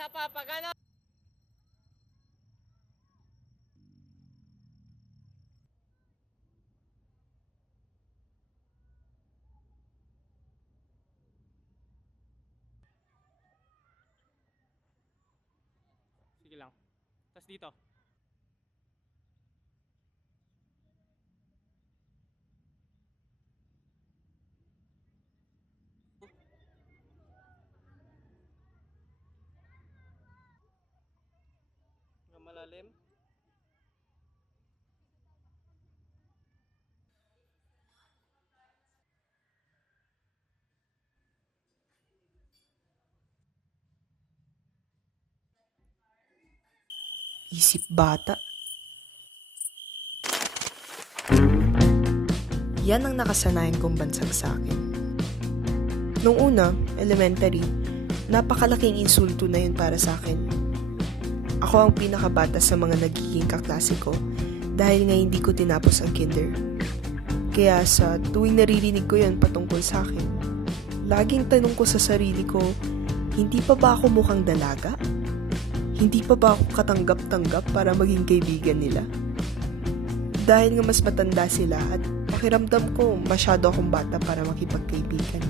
Isa pa, pag ano. Sige lang. Tapos dito. Hanggang malalim. Isip bata. Yan ang nakasanayan kong bansag sa akin. Nung una, elementary, napakalaking insulto na yun para sa akin. Ako ang pinakabata sa mga nagiging kaklase ko dahil nga hindi ko tinapos ang kinder. Kaya sa tuwing naririnig ko yun patungkol sa akin, laging tanong ko sa sarili ko, hindi pa ba ako mukhang dalaga? Hindi pa ba ako katanggap-tanggap para maging kaibigan nila? Dahil nga mas matanda sila at pakiramdam ko masyado akong bata para makipagkaibigan.